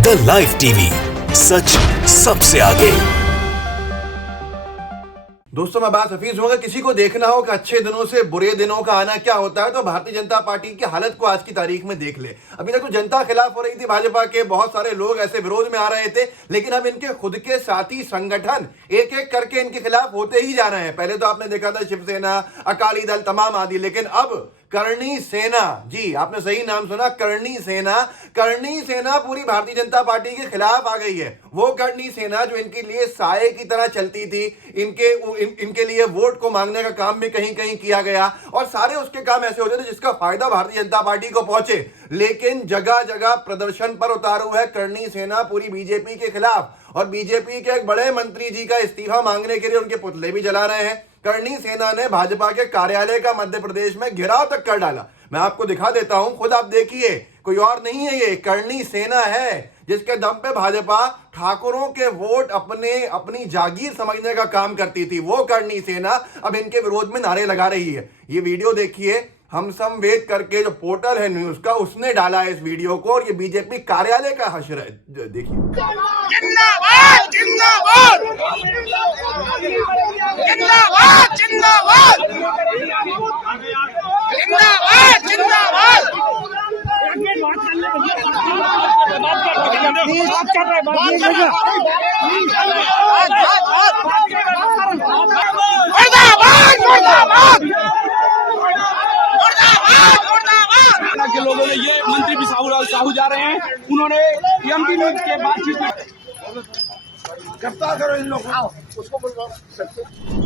The live TV, सच सबसे आगे। दोस्तों, मैं बात हफीज हूँ। किसी को देखना हो कि अच्छे दिनों से बुरे दिनों का आना क्या होता है, तो भारतीय जनता पार्टी की हालत को आज की तारीख में देख ले। अभी तक तो जनता खिलाफ हो रही थी, भाजपा के बहुत सारे लोग ऐसे विरोध में आ रहे थे, लेकिन अब इनके खुद के साथी संगठन एक एक करके इनके खिलाफ होते ही जा रहे हैं। पहले तो आपने देखा था शिवसेना, अकाली दल, तमाम आदि, लेकिन अब करणी सेना, जी आपने सही नाम सुना, करणी सेना पूरी भारतीय जनता पार्टी के खिलाफ आ गई है। वो करणी सेना जो इनके लिए साये की तरह चलती थी, इनके लिए वोट को मांगने का काम भी कहीं कहीं किया गया और सारे उसके काम ऐसे होते थे जिसका फायदा भारतीय जनता पार्टी को पहुंचे, लेकिन जगह जगह प्रदर्शन पर उतारू है करणी सेना पूरी बीजेपी के खिलाफ। और बीजेपी के एक बड़े मंत्री जी का इस्तीफा मांगने के लिए उनके पुतले भी जला रहे हैं। करणी सेना ने भाजपा के कार्यालय का मध्य प्रदेश में घेराव तक कर डाला। मैं आपको दिखा देता हूं, खुद आप देखिए। कोई और नहीं है, ये करणी सेना है जिसके दम पे भाजपा ठाकुरों के वोट अपनी जागीर समझने का काम करती थी। वो करणी सेना अब इनके विरोध में नारे लगा रही है। ये वीडियो देखिए, हम संवेद करके जो पोर्टल है न्यूज का, उसने डाला है इस वीडियो को, और ये बीजेपी कार्यालय का हश्र है। देखिए, जिंदाबाद जिंदाबाद जिंदाबाद जिंदाबाद जिंदाबाद जिंदाबाद। के लोगों ने, ये मंत्री बिसाहू लाल साहू जा रहे हैं, उन्होंने एमपी न्यूज के बातचीत में गिरफ्तार करो इन लोगों को।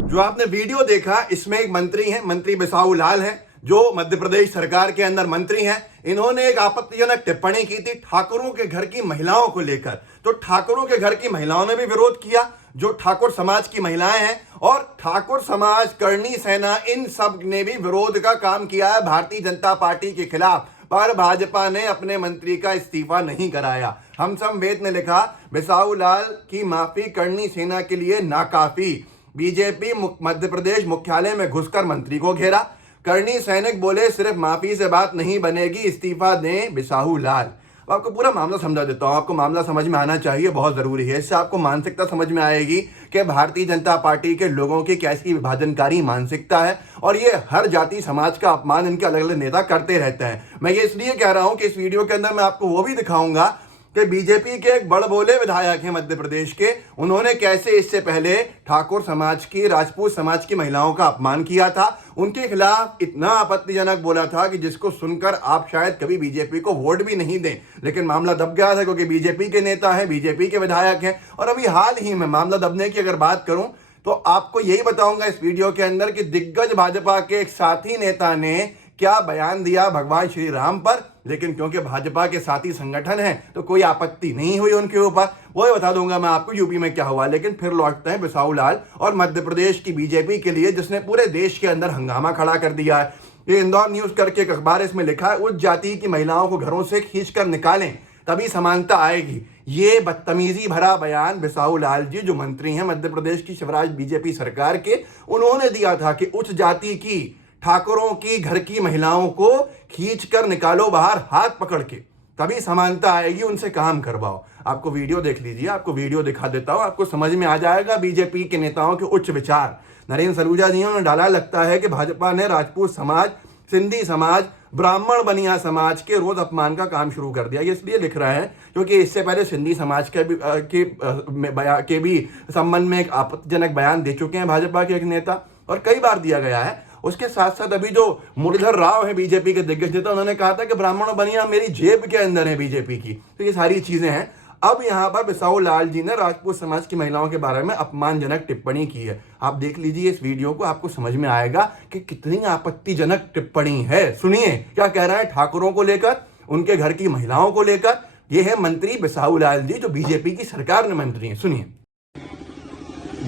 जो आपने वीडियो देखा, इसमें एक मंत्री हैं, मंत्री बिसाहू लाल हैं, जो मध्य प्रदेश सरकार के अंदर मंत्री हैं। इन्होंने एक आपत्तिजनक टिप्पणी की थी ठाकुरों के घर की महिलाओं को लेकर। तो ठाकुरों के घर की महिलाओं ने भी विरोध किया, जो ठाकुर समाज की महिलाएं हैं, और ठाकुर समाज, करणी सेना, इन सब ने भी विरोध का काम किया है भारतीय जनता पार्टी के खिलाफ। पर भाजपा ने अपने मंत्री का इस्तीफा नहीं कराया। हम संवेद ने लिखा, बिसाहू लाल की माफी करणी सेना के लिए नाकाफी। बीजेपी मध्य प्रदेश मुख्यालय में घुसकर मंत्री को घेरा। करणी सैनिक बोले सिर्फ माफी से बात नहीं बनेगी, इस्तीफा दें बिसाहू लाल। आपको पूरा मामला समझा देता हूं। आपको मामला समझ में आना चाहिए, बहुत जरूरी है। इससे आपको मानसिकता समझ में आएगी कि भारतीय जनता पार्टी के लोगों की कैसी विभाजनकारी मानसिकता है, और ये हर जाति समाज का अपमान इनके अलग अलग नेता करते रहते हैं। मैं ये इसलिए कह रहा हूं कि इस वीडियो के अंदर मैं आपको वो भी दिखाऊंगा कि बीजेपी के एक बड़बोले विधायक हैं मध्य प्रदेश के, उन्होंने कैसे इससे पहले ठाकुर समाज की, राजपूत समाज की महिलाओं का अपमान किया था। उनके खिलाफ इतना आपत्तिजनक बोला था कि जिसको सुनकर आप शायद कभी बीजेपी को वोट भी नहीं दें, लेकिन मामला दब गया था क्योंकि बीजेपी के नेता हैं, बीजेपी के विधायक हैं। और अभी हाल ही में मामला दबने की अगर बात करूं तो आपको यही बताऊंगा इस वीडियो के अंदर कि दिग्गज भाजपा के एक साथी नेता ने क्या बयान दिया भगवान श्री राम पर, लेकिन क्योंकि भाजपा के साथी संगठन है तो कोई आपत्ति नहीं हुई उनके ऊपर। वो बता दूंगा मैं आपको यूपी में क्या हुआ। लेकिन फिर लौटते हैं बिसाहू लाल और मध्य प्रदेश की बीजेपी के लिए, जिसने पूरे देश के अंदर हंगामा खड़ा कर दिया है। ये इंदौर न्यूज करके एक अखबार, इसमें लिखा है, उच्च जाति की महिलाओं को घरों से खींचकर निकालें तभी समानता आएगी। ये बदतमीजी भरा बयान बिसाहू लाल जी, जो मंत्री हैं मध्य प्रदेश की शिवराज बीजेपी सरकार के, उन्होंने दिया था कि उच्च जाति की ठाकुरों की घर की महिलाओं को खींच कर निकालो बाहर हाथ पकड़ के, तभी समानता आएगी, उनसे काम करवाओ। आपको वीडियो देख लीजिए, आपको वीडियो दिखा देता हूं, आपको समझ में आ जाएगा बीजेपी के नेताओं के उच्च विचार। नरेंद्र सलूजा जी ने डाला, लगता है कि भाजपा ने राजपूत समाज, सिंधी समाज, ब्राह्मण बनिया समाज के रोज अपमान का काम शुरू कर दिया। ये इसलिए लिख रहा है क्योंकि इससे पहले सिंधी समाज के भी संबंध में एक आपत्तिजनक बयान दे चुके हैं भाजपा के एक नेता, और कई बार दिया गया है। उसके साथ साथ अभी जो मुरलीधर राव है बीजेपी के दिग्गज नेता, उन्होंने कहा था कि ब्राह्मण बनिया मेरी जेब के अंदर है बीजेपी की। तो ये सारी चीजें हैं। अब यहाँ पर बिसाहू लाल जी ने राजपूत समाज की महिलाओं के बारे में अपमानजनक टिप्पणी की है। आप देख लीजिए इस वीडियो को, आपको समझ में आएगा कि कितनी आपत्तिजनक टिप्पणी है। सुनिए क्या कह रहा है ठाकुरों को लेकर, उनके घर की महिलाओं को लेकर। ये है मंत्री बिसाहू लाल जी, जो बीजेपी की सरकार में मंत्री हैं। सुनिए,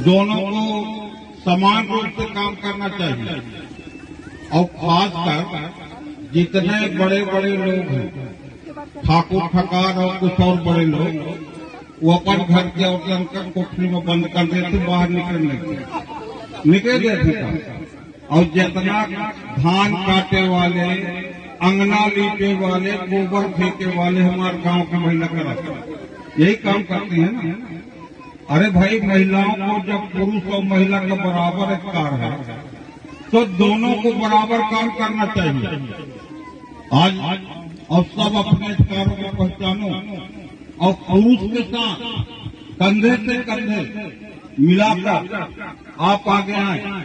दोनों को समान रूप से काम करना चाहिए, और खासकर जितने बड़े बड़े लोग हैं ठाकुर ठकार और कुछ और बड़े लोग वो अपन घर के और अंकल कोठरी में बंद कर देते, बाहर निकल गए थे। और जितना धान काटे वाले, अंगना लीपे वाले, गोबर फेंके वाले हमारे गांव की महिला कराते यही काम करती है ना। अरे भाई, महिलाओं को जब पुरुष और महिला का बराबर अधिकार है तो दोनों को बराबर काम करना चाहिए। आज और सब अपने अधिकारों को पहचानो और पुरुष के साथ कंधे से कंधे मिलाकर आप आगे आए।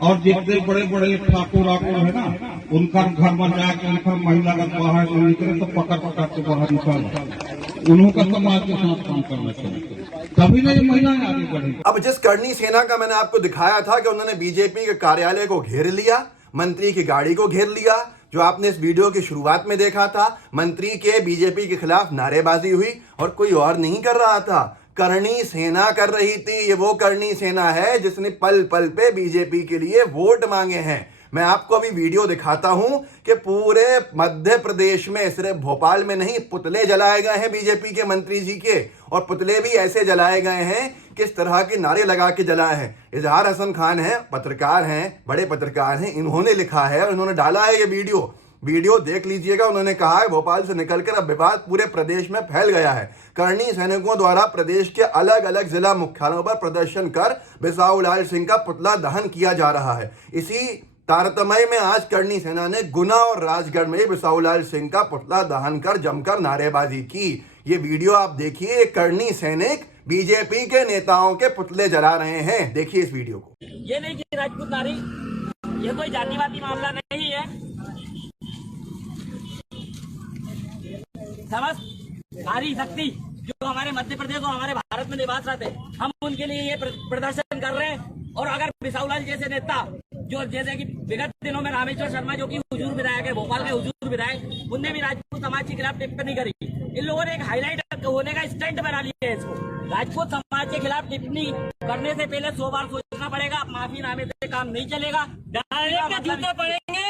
और जितने बड़े बड़े ठाकुर है ना, उनका घर में जाकर उनका महिला का बाहर नहीं निकले तो पकड़ के बाहर निकाल, उन्हों का समाज के साथ काम करना चाहिए, तभी नहीं महिलाएं आगे बढ़ेंगी। अब जिस करनी सेना का मैंने आपको दिखाया था कि उन्होंने बीजेपी के कार्यालय को घेर लिया, मंत्री की गाड़ी को घेर लिया, जो आपने इस वीडियो की शुरुआत में देखा था, मंत्री के बीजेपी के खिलाफ नारेबाजी हुई और कोई और नहीं कर रहा था, करनी सेना कर रही थी। ये वो करनी सेना है जिसने पल पल पे बीजेपी के लिए वोट मांगे हैं। मैं आपको अभी वीडियो दिखाता हूं कि पूरे मध्य प्रदेश में, सिर्फ भोपाल में नहीं, पुतले जलाए गए हैं बीजेपी के मंत्री जी के, और पुतले भी ऐसे जलाए गए हैं किस तरह के नारे लगा के जलाए हैं। इजहार हसन खान है, पत्रकार हैं, बड़े पत्रकार हैं, इन्होंने लिखा है और इन्होंने डाला है ये वीडियो देख लीजिएगा। उन्होंने कहा है भोपाल से निकलकर अब विवाद पूरे प्रदेश में फैल गया है। करनी सैनिकों द्वारा प्रदेश के अलग अलग जिला मुख्यालयों पर प्रदर्शन कर बिसाहू लाल सिंह का पुतला दहन किया जा रहा है। इसी तारतम्य में आज करनी सेना ने गुना और राजगढ़ में बिसाहू लाल सिंह का पुतला दहन कर जमकर नारेबाजी की। ये वीडियो आप देखिए, करनी सैनिक बीजेपी के नेताओं के पुतले जला रहे हैं। देखिए इस वीडियो को। ये नहीं कि राजपूत नारी, ये कोई जातिवादी मामला नहीं है। समस्त नारी शक्ति जो हमारे मध्य प्रदेश और हमारे भारत में निवास रहते हैं, हम उनके लिए ये प्रदर्शन कर रहे हैं। और अगर बिसाहू लाल जैसे नेता, जो जैसे कि विगत दिनों में रामेश्वर शर्मा जो कि हुजूर विधायक है, भोपाल के हुजूर विधायक, उनने भी राजपूत समाज के खिलाफ टिप्पणी करी। इन लोगों ने एक हाईलाइट होने का स्टंट बना लिया है इसको। राजपूत समाज के खिलाफ टिप्पणी करने से पहले 100 बार सोचना पड़ेगा। माफीनामे से काम नहीं चलेगा, जूते पड़ेंगे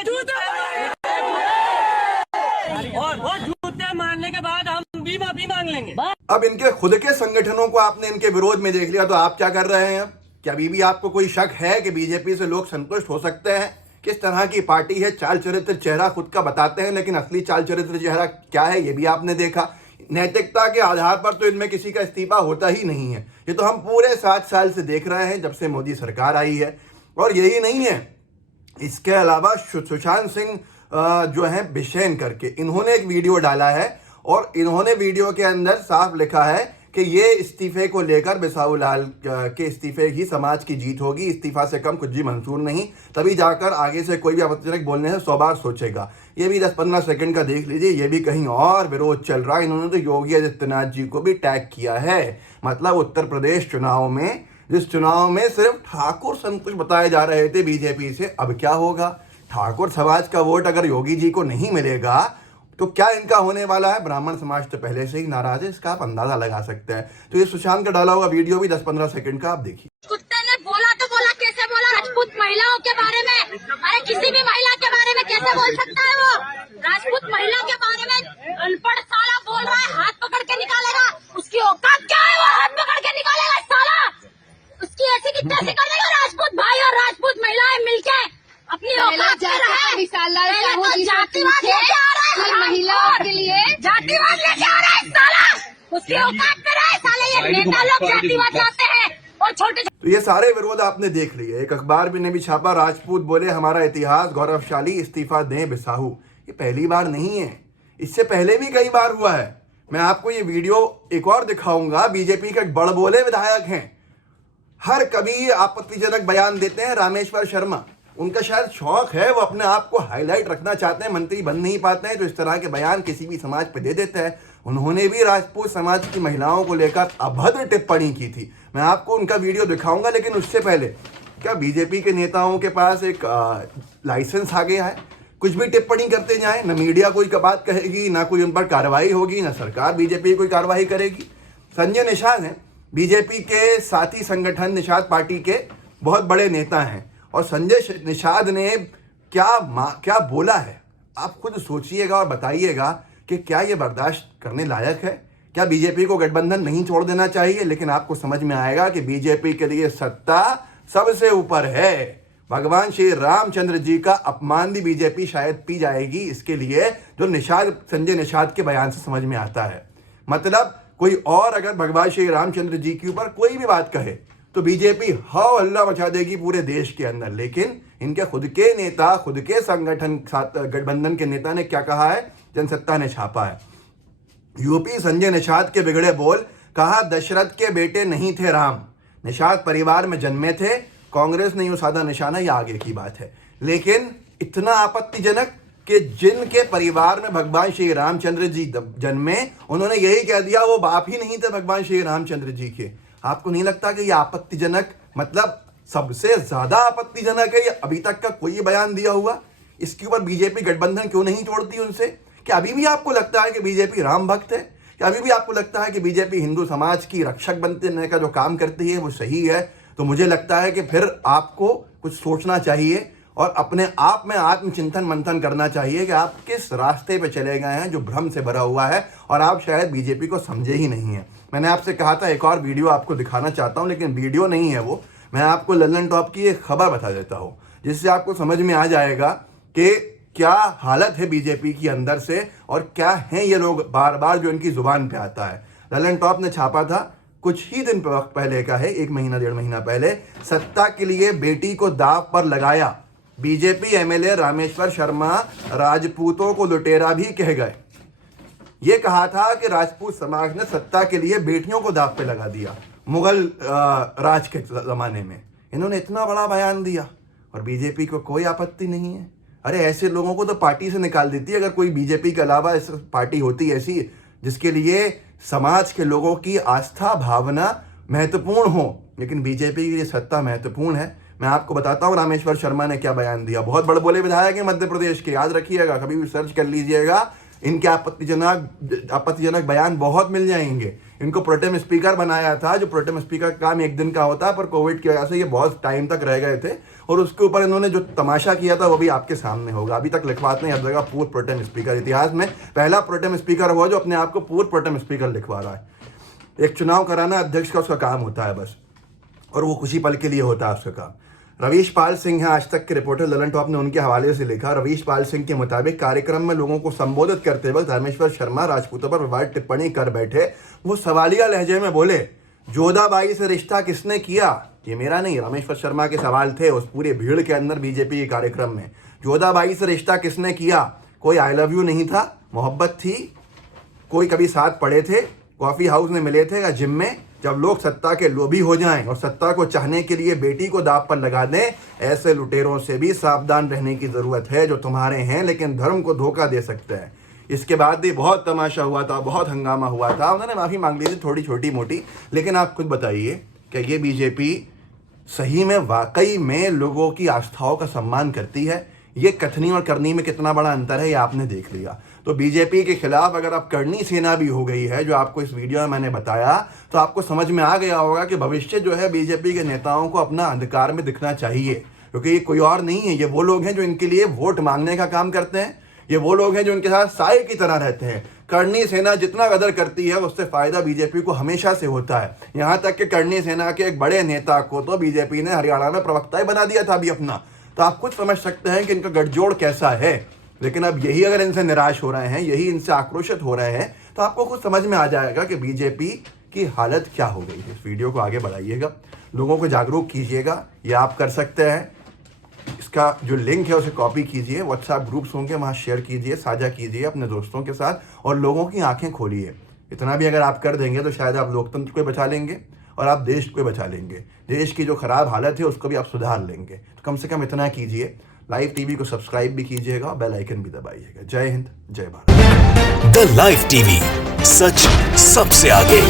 और वो जूते मारने के बाद हम भी माफी मांग लेंगे। अब इनके खुद के संगठनों को आपने इनके विरोध में देख लिया, तो आप क्या कर रहे हैं? क्या अभी भी आपको कोई शक है कि बीजेपी से लोग संतुष्ट हो सकते हैं? किस तरह की पार्टी है? चाल चरित्र चेहरा खुद का बताते हैं, लेकिन असली चाल चरित्र चेहरा क्या है ये भी आपने देखा। नैतिकता के आधार पर तो इनमें किसी का इस्तीफा होता ही नहीं है। ये तो हम पूरे 7 साल से देख रहे हैं, जब से मोदी सरकार आई है। और यही नहीं है, इसके अलावा सुशांत सिंह जो है बिशेन करके, इन्होंने एक वीडियो डाला है और इन्होंने वीडियो के अंदर साफ लिखा है कि ये इस्तीफे को लेकर बिसाहू लाल के इस्तीफे ही समाज की जीत होगी, इस्तीफा से कम कुछ भी मंजूर नहीं, तभी जाकर आगे से कोई भी आपत्तिजनक बोलने से 100 बार सोचेगा। ये भी 10-15 सेकंड का देख लीजिए, ये भी कहीं और विरोध चल रहा है। इन्होंने तो योगी आदित्यनाथ जी को भी टैग किया है। मतलब उत्तर प्रदेश चुनाव में, जिस चुनाव में सिर्फ ठाकुर संतुष्ट बताए जा रहे थे बीजेपी से, अब क्या होगा? ठाकुर समाज का वोट अगर योगी जी को नहीं मिलेगा तो क्या इनका होने वाला है? ब्राह्मण समाज तो पहले से ही नाराज है, इसका आप अंदाजा लगा सकते हैं। तो ये सुशांत का डाला हुआ वीडियो भी 10-15 सेकंड का आप देखिए। कुत्ते ने बोला तो बोला, कैसे बोला? राजपूत महिलाओं के बारे में, अरे किसी भी महिला के बारे में कैसे बोल सकता है वो? राजपूत महिला के बारे में अनपढ़ साला बोल रहा है, हाथ पकड़ के निकालेगा। उसकी औकात क्या है? वो हाथ पकड़ के निकालेगा साला। उसकी ऐसी की तैसी कर देगा। राजपूत भाई और राजपूत महिलाएं मिलके अपनी औकात में रहे। जातिवाद लेके आ रहा है, महिलाओं के लिए जातिवाद लेके आ रहा है साला। उसकी औकात में रहे साले। ये नेता लोग जातिवाद लाते हैं और छोटे। तो ये सारे विरोध आपने देख लिए। एक अखबार ने भी छापा, राजपूत बोले हमारा इतिहास गौरवशाली, इस्तीफा दें बिसाहू। ये पहली बार नहीं है, इससे पहले भी कई बार हुआ है। मैं आपको ये वीडियो एक और दिखाऊंगा। बीजेपी के बड़बोले विधायक हैं, हर कभी आपत्तिजनक बयान देते हैं। रामेश्वर शर्मा, उनका शायद शौक है, वो अपने आप को हाईलाइट रखना चाहते हैं, मंत्री बन नहीं पाते हैं तो इस तरह के बयान किसी भी समाज पे दे देते हैं। उन्होंने भी राजपूत समाज की महिलाओं को लेकर अभद्र टिप्पणी की थी। मैं आपको उनका वीडियो दिखाऊंगा, लेकिन उससे पहले क्या बीजेपी के नेताओं के पास एक लाइसेंस आ गया है? कुछ भी टिप्पणी करते जाएं, न मीडिया कोई बात कहेगी, ना कोई उन पर कार्रवाई होगी, ना सरकार बीजेपी कोई कार्रवाई करेगी। संजय निषाद हैं, बीजेपी के साथी संगठन निषाद पार्टी के बहुत बड़े नेता हैं, और संजय निषाद ने क्या बोला है, आप खुद सोचिएगा और बताइएगा कि क्या ये बर्दाश्त करने लायक है? क्या बीजेपी को गठबंधन नहीं छोड़ देना चाहिए? लेकिन आपको समझ में आएगा कि बीजेपी के लिए सत्ता सबसे ऊपर है। भगवान श्री रामचंद्र जी का अपमान भी बीजेपी शायद पी जाएगी इसके लिए, जो संजय निषाद के बयान से समझ में आता है। मतलब कोई और अगर भगवान श्री रामचंद्र जी के ऊपर कोई भी बात कहे तो बीजेपी हाव हल्ला मचा देगी पूरे देश के अंदर। लेकिन इनके खुद के नेता, खुद के संगठन गठबंधन के नेता ने क्या कहा है, जनसत्ता ने छापा है। यूपी संजय निषाद के बिगड़े बोल, कहा दशरथ के बेटे नहीं थे राम, निषाद परिवार में जन्मे थे, कांग्रेस नहीं साधा निशाना, यह आगे की बात है। लेकिन इतना आपत्तिजनक कि जिनके परिवार में भगवान श्री रामचंद्र जी जन्मे, उन्होंने यही कह दिया वो बाप ही नहीं थे भगवान श्री रामचंद्र जी के। आपको नहीं लगता कि यह आपत्तिजनक, मतलब सबसे ज्यादा आपत्तिजनक है? ये अभी तक का कोई बयान दिया हुआ इसके ऊपर बीजेपी गठबंधन क्यों नहीं तोड़ती उनसे? क्या अभी भी आपको लगता है कि बीजेपी राम भक्त है? क्या अभी भी आपको लगता है कि बीजेपी हिंदू समाज की रक्षक बनने का जो काम करती है वो सही है? तो मुझे लगता है कि फिर आपको कुछ सोचना चाहिए और अपने आप में आत्मचिंतन मंथन करना चाहिए कि आप किस रास्ते पे चले गए हैं जो भ्रम से भरा हुआ है और आप शायद बीजेपी को समझे ही नहीं है। मैंने आपसे कहा था एक और वीडियो आपको दिखाना चाहता हूं, लेकिन वीडियो नहीं है वो, मैं आपको लल्लन टॉप की एक खबर बता देता हूं जिससे आपको समझ में आ जाएगा कि क्या हालत है बीजेपी की अंदर से और क्या हैं ये लोग बार बार जो इनकी जुबान पे आता है। लल्लन टॉप ने छापा था कुछ ही दिन वक्त पहले का है, 1 महीना 1.5 महीना पहले, सत्ता के लिए बेटी को दाव पर लगाया, बीजेपी एमएलए रामेश्वर शर्मा राजपूतों को लुटेरा भी कह गए। ये कहा था कि राजपूत समाज ने सत्ता के लिए बेटियों को दाव पे लगा दिया मुगल राज के जमाने में। इन्होंने इतना बड़ा बयान दिया और बीजेपी को कोई आपत्ति नहीं है। अरे ऐसे लोगों को तो पार्टी से निकाल देती है अगर कोई बीजेपी के अलावा इस पार्टी होती ऐसी जिसके लिए समाज के लोगों की आस्था भावना महत्वपूर्ण हो। लेकिन बीजेपी के लिए सत्ता महत्वपूर्ण है। मैं आपको बताता हूं रामेश्वर शर्मा ने क्या बयान दिया। बहुत बड़े बोले विधायक हैं मध्य प्रदेश के, याद रखिएगा, कभी भी सर्च कर लीजिएगा, इनके आपत्तिजनक बयान बहुत मिल जाएंगे। इनको प्रोटेम स्पीकर बनाया था, जो प्रोटेम स्पीकर का काम 1 दिन का होता है, पर कोविड की वजह से ये बहुत टाइम तक रह गए थे और उसके ऊपर इन्होंने जो तमाशा किया था वो भी आपके सामने होगा। अभी तक लिखवाते हैं हर जगह पूर्व प्रोटेम स्पीकर, इतिहास में पहला प्रोटेम स्पीकर हुआ जो अपने आप को पूर्व प्रोटेम स्पीकर लिखवा रहा है। एक चुनाव कराना अध्यक्ष का उसका काम होता है बस, और वो कुछ ही पल के लिए होता है उसका काम। रवीश पाल सिंह है आज तक के रिपोर्टर, ललन टॉप ने उनके हवाले से लिखा। रवीश पाल सिंह के मुताबिक कार्यक्रम में लोगों को संबोधित करते वक्त रामेश्वर शर्मा राजपूतों पर विवादित टिप्पणी कर बैठे। वो सवालिया लहजे में बोले, जोधाबाई से रिश्ता किसने किया? ये मेरा नहीं, रामेश्वर शर्मा के सवाल थे उस पूरी भीड़ के अंदर बीजेपी के कार्यक्रम में। जोधाबाई से रिश्ता किसने किया? कोई आई लव यू नहीं था, मोहब्बत थी, कोई कभी साथ पढ़े थे, कॉफी हाउस में मिले थे या जिम में? जब लोग सत्ता के लोभी हो जाएं और सत्ता को चाहने के लिए बेटी को दांव पर लगा दें, ऐसे लुटेरों से भी सावधान रहने की जरूरत है जो तुम्हारे हैं लेकिन धर्म को धोखा दे सकते हैं। इसके बाद भी बहुत तमाशा हुआ था, बहुत हंगामा हुआ था, उन्होंने माफी मांग ली थी थोड़ी छोटी मोटी। लेकिन आप खुद बताइए कि ये बीजेपी सही में वाकई में लोगों की आस्थाओं का सम्मान करती है? ये कथनी और करनी में कितना बड़ा अंतर है ये आपने देख लिया। तो बीजेपी के खिलाफ अगर आप करनी सेना भी हो गई है, जो आपको इस वीडियो में मैंने बताया, तो आपको समझ में आ गया होगा कि भविष्य जो है बीजेपी के नेताओं को अपना अंधकार में दिखना चाहिए, क्योंकि ये कोई और नहीं है। ये वो लोग हैं जो इनके लिए वोट मांगने का काम करते हैं, ये वो लोग हैं जो इनके साथ साए की तरह रहते हैं। करनी सेना जितना कदर करती है उससे फायदा बीजेपी को हमेशा से होता है। यहाँ तक कि करनी सेना के एक बड़े नेता को तो बीजेपी ने हरियाणा में प्रवक्ता बना दिया था अभी अपना। तो आप खुद समझ सकते हैं कि इनका गठजोड़ कैसा है। लेकिन अब यही अगर इनसे निराश हो रहे हैं, यही इनसे आक्रोशित हो रहे हैं, तो आपको खुद समझ में आ जाएगा कि बीजेपी की हालत क्या हो गई है। इस वीडियो को आगे बढ़ाइएगा, लोगों को जागरूक कीजिएगा। ये आप कर सकते हैं। इसका जो लिंक है उसे कॉपी कीजिए, व्हाट्सएप ग्रुप्स होंगे वहाँ शेयर कीजिए, साझा कीजिए अपने दोस्तों के साथ और लोगों की आंखें खोलिए। इतना भी अगर आप कर देंगे तो शायद आप लोकतंत्र को बचा लेंगे और आप देश को बचा लेंगे। देश की जो खराब हालत है उसको भी आप सुधार लेंगे। तो कम से कम इतना कीजिए। लाइव टीवी को सब्सक्राइब भी कीजिएगा और बेल आइकन भी दबाइएगा। जय हिंद, जय भारत। द लाइव टीवी, सच सबसे आगे।